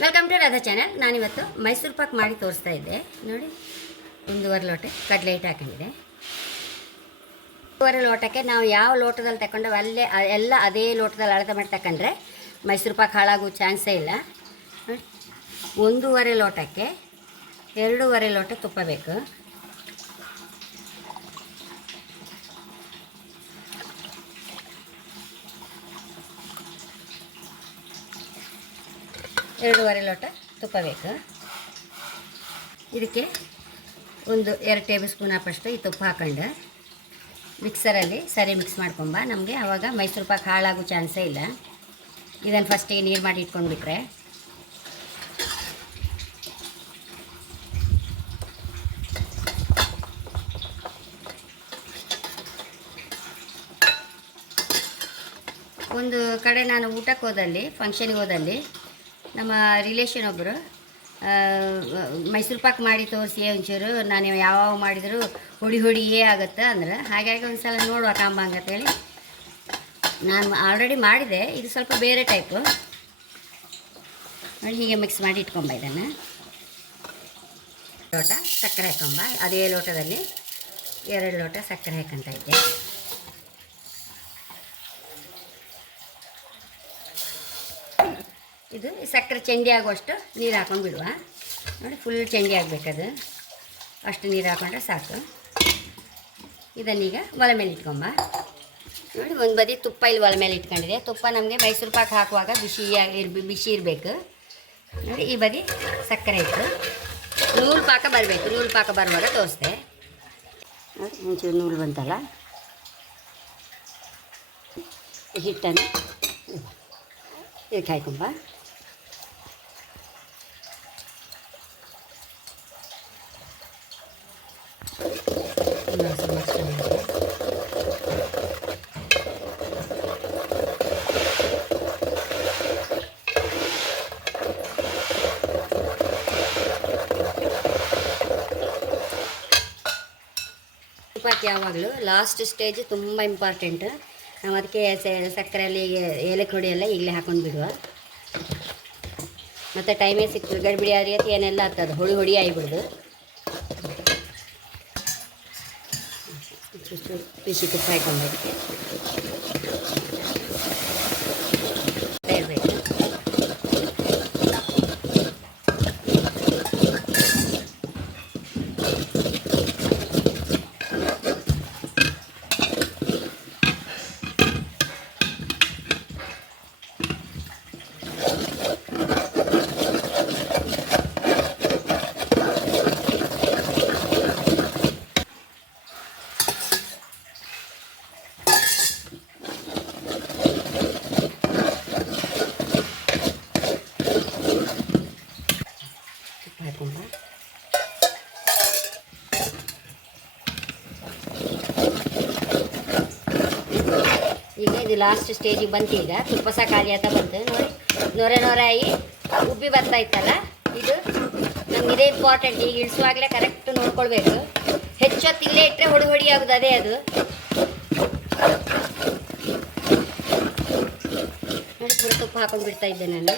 Welcome to Radha channel. ನಾನಿವತ್ತು ಮೈಸೂರು ಪಾಕ್ ಮಾಡಿ ತೋರಿಸ್ತಾ ಇದ್ದೆ ನೋಡಿ. 1.5 ಲೋಟ ಕಡಲೆ ಹಿಟ್ಟು ಹಾಕೊಂಡಿದೆ. 1.5 ಲೋಟಕ್ಕೆ ನಾವು ಯಾವ ಲೋಟದಲ್ಲಿ ತಗೊಂಡು ಅಲ್ಲೇ ಎಲ್ಲ ಅದೇ ಲೋಟದಲ್ಲಿ ಅಳತೆ ಮಾಡಿ ತಗೊಂಡ್ರೆ ಮೈಸೂರು ಪಾಕ್ ಹಾಳಾಗೋ ಚಾನ್ಸೇ ಇಲ್ಲ ನೋಡಿ. 1.5 ಲೋಟಕ್ಕೆ 2.5 ಲೋಟ ತುಪ್ಪ ಬೇಕು. ಎರಡೂವರೆ ಲೋಟ ತುಪ್ಪ ಬೇಕು. ಇದಕ್ಕೆ 2 ಟೇಬಲ್ ಸ್ಪೂನ್ ಹಾಕಷ್ಟು ಈ ತುಪ್ಪ ಹಾಕೊಂಡು ಮಿಕ್ಸರಲ್ಲಿ ಸರಿ ಮಿಕ್ಸ್ ಮಾಡ್ಕೊಂಬ. ನಮಗೆ ಆವಾಗ ಮೈಸೂರು ಪಾಕ್ ಹಾಳಾಗೋ ಚಾನ್ಸೇ ಇಲ್ಲ. ಇದನ್ನು ಫಸ್ಟಿಗೆ ನೀರು ಮಾಡಿ ಇಟ್ಕೊಂಡ್ಬಿಟ್ರೆ ಒಂದು ಕಡೆ ನಾನು ಊಟಕ್ಕೆ ಹೋದಲ್ಲಿ, ಫಂಕ್ಷನಿಗೆ ಹೋದಲ್ಲಿ ನಮ್ಮ ರಿಲೇಷನ್ ಒಬ್ಬರು ಮೈಸೂರು ಪಾಕ್ ಮಾಡಿ ತೋರಿಸಿ ಒಂಚೂರು ನಾನು ಯಾವಾಗ ಮಾಡಿದರೂ ಹೊಡಿಯೇ ಆಗುತ್ತೆ ಅಂದ್ರೆ, ಹಾಗಾಗಿ ಒಂದು ಸಲ ನೋಡುವ ಕಾಂಬ ಅಂತೇಳಿ ನಾನು ಆಲ್ರೆಡಿ ಮಾಡಿದೆ. ಇದು ಸ್ವಲ್ಪ ಬೇರೆ ಟೈಪು ನೋಡಿ. ಹೀಗೆ ಮಿಕ್ಸ್ ಮಾಡಿ ಇಟ್ಕೊಂಬ. ಇದನ್ನು ಲೋಟ ಸಕ್ಕರೆ ಹಾಕೊಂಬ. ಅದೇ ಲೋಟದಲ್ಲಿ 2 ಲೋಟ ಸಕ್ಕರೆ ಹಾಕೊಂತ ಇದ್ದೆ. ಇದು ಸಕ್ಕರೆ ಚೆಂಡಿ ಆಗುವಷ್ಟು ನೀರು ಹಾಕೊಂಡು ಬಿಡುವ ನೋಡಿ. ಫುಲ್ ಚೆಂಡಿ ಆಗಬೇಕದು, ಅಷ್ಟು ನೀರು ಹಾಕೊಂಡ್ರೆ ಸಾಕು. ಇದನ್ನೀಗ ಒಲೆ ಮೇಲೆ ಇಟ್ಕೊಂಬ ನೋಡಿ. ಒಂದು ಬದಿ ತುಪ್ಪ ಇಲ್ಲಿ ಒಲೆ ಮೇಲೆ ಇಟ್ಕೊಂಡಿದೆ. ತುಪ್ಪ ನಮಗೆ ಮೈಸೂರು ಪಾಕ್ ಹಾಕುವಾಗ ಬಿಸಿ ಇರಬೇಕು ನೋಡಿ. ಈ ಬದಿ ಸಕ್ಕರೆ ಇಟ್ಟು ನೂಲು ಪಾಕ ಬರಬೇಕು. ನೂಲು ಪಾಕ ಬರುವಾಗ ತೋರಿಸ್ದೆ ನೋಡಿ. ಒಂಚೂರು ನೂಲು ಬಂತಲ್ಲ, ಹಿಟ್ಟನ್ನು ಇದಕ್ಕೆ ಹಾಕೊಂಬ. ತುಪ್ಪಕ್ಕೆ ಯಾವಾಗಲೂ ಲಾಸ್ಟ್ ಸ್ಟೇಜ್ ತುಂಬ ಇಂಪಾರ್ಟೆಂಟ್. ನಾವು ಅದಕ್ಕೆ ಸಕ್ಕರೆಯಲ್ಲಿ ಏಲಕ್ಕಿ ಹುಡಿ ಎಲ್ಲ ಈಗಲೇ ಹಾಕೊಂಡು ಬಿಡುವ. ಮತ್ತು ಟೈಮೇ ಸಿಕ್ತು ಗಡಿಬಿಡಿ ಆ ರೀತಿ ಏನೆಲ್ಲ ಆಗ್ತದೆ, ಹೊಡಿ ಆಗಿಬಿಡ್ದು. ಬಿಸಿ ತುಪ್ಪ ಹಾಕೊಂಡೋದಕ್ಕೆ ಇರಬೇಕು. ಈಗ ಇದು ಲಾಸ್ಟ್ ಸ್ಟೇಜಿಗೆ ಬಂತು. ಈಗ ತುಪ್ಪ ಸಹ ಖಾಲಿ ಆಗ್ತಾ ಬಂತು ನೋಡಿ. ನೊರೆ ಆಗಿ ಉಬ್ಬಿ ಬರ್ತಾ ಇತ್ತಲ್ಲ, ಇದು ನಮ್ಗೆ ಇದೇ ಇಂಪಾರ್ಟೆಂಟ್. ಈಗ ಇಳಿಸುವಾಗಲೇ ಕರೆಕ್ಟ್ ನೋಡ್ಕೊಳ್ಬೇಕು. ಹೆಚ್ಚೊತ್ತು ಇಲ್ಲೇ ಇಟ್ಟರೆ ಹೊಡಿ ಆಗೋದು ಅದೇ ಅದು ನೋಡಿ. ಪೂರ ತುಪ್ಪ ಹಾಕೊಂಡು ಬಿಡ್ತಾ ಇದ್ದೆ ನಾನು.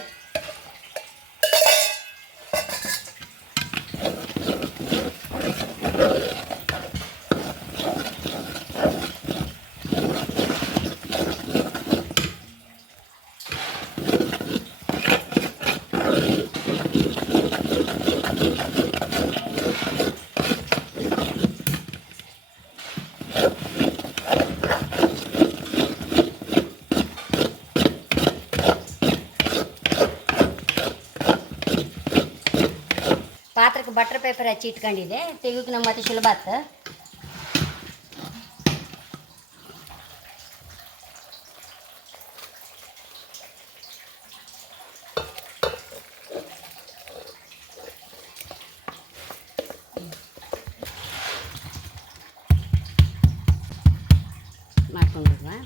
ಪಾತ್ರಕ್ಕೆ ಬಟರ್ ಪೇಪರ್ ಹಚ್ಚಿ ಇಟ್ಕೊಂಡಿದ್ದೆ. ತೆಗಿಯೋಕೆ ನಮ್ಮ ಮತ್ತೆ ಸುಲಭ ಆಯ್ತು. ಮಾಡ್ಕೊಂಡಿದ್ವಾ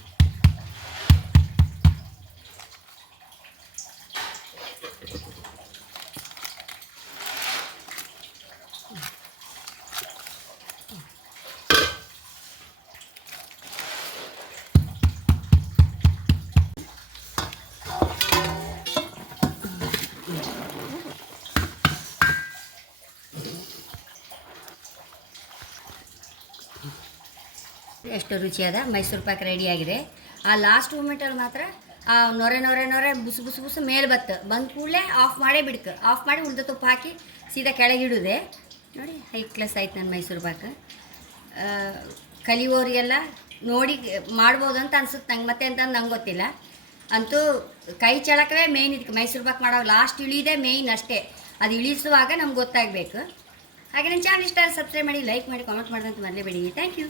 ಎಷ್ಟು ರುಚಿಯಾದ ಮೈಸೂರು ಪಾಕ್ ರೆಡಿಯಾಗಿದೆ. ಆ ಲಾಸ್ಟ್ ಮೂಮೆಂಟಲ್ಲಿ ಮಾತ್ರ ಆ ನೊರೆ ನೊರೆ ನೊರೆ ಬುಸು ಬುಸು ಬುಸು ಮೇಲೆ ಬಂದ ಕೂಡಲೇ ಆಫ್ ಮಾಡೇ ಬಿಡ್ಕು. ಆಫ್ ಮಾಡಿ ಉಳ್ದ ತುಪ್ಪ ಹಾಕಿ ಸೀದಾ ಕೆಳಗಿಡುದೆ. ನೋಡಿ ಹೈ ಕ್ಲಾಸ್ ಆಯ್ತು ನನ್ನ ಮೈಸೂರು ಪಾಕ್. ಕಲಿಯೋರಿಗೆಲ್ಲ ನೋಡಿ ಮಾಡ್ಬೋದು ಅಂತ ಅನ್ಸುತ್ತೆ ನಂಗೆ, ಮತ್ತೆ ಅಂತಂದು ನಂಗೆ ಗೊತ್ತಿಲ್ಲ. ಅಂತೂ ಕೈ ಚಳಕವೇ ಮೇಯ್ನ್ ಇದಕ್ಕೆ ಮೈಸೂರು ಪಾಕ್ ಮಾಡೋ ಲಾಸ್ಟ್ ಇಳಿದೇ ಮೇಯ್ನ್ ಅಷ್ಟೇ. ಅದು ಇಳಿಸುವಾಗ ನಮ್ಗೆ ಗೊತ್ತಾಗಬೇಕು. ಹಾಗೆ ನನ್ನ ಚಾನಲ್ ಇಷ್ಟ ಸಬ್ಸ್ಕ್ರೈಬ್ ಮಾಡಿ, ಲೈಕ್ ಮಾಡಿ, ಕಾಮೆಂಟ್ ಮಾಡೋದಂತ ಮರಲೇಬೇಡಿ. Thank you.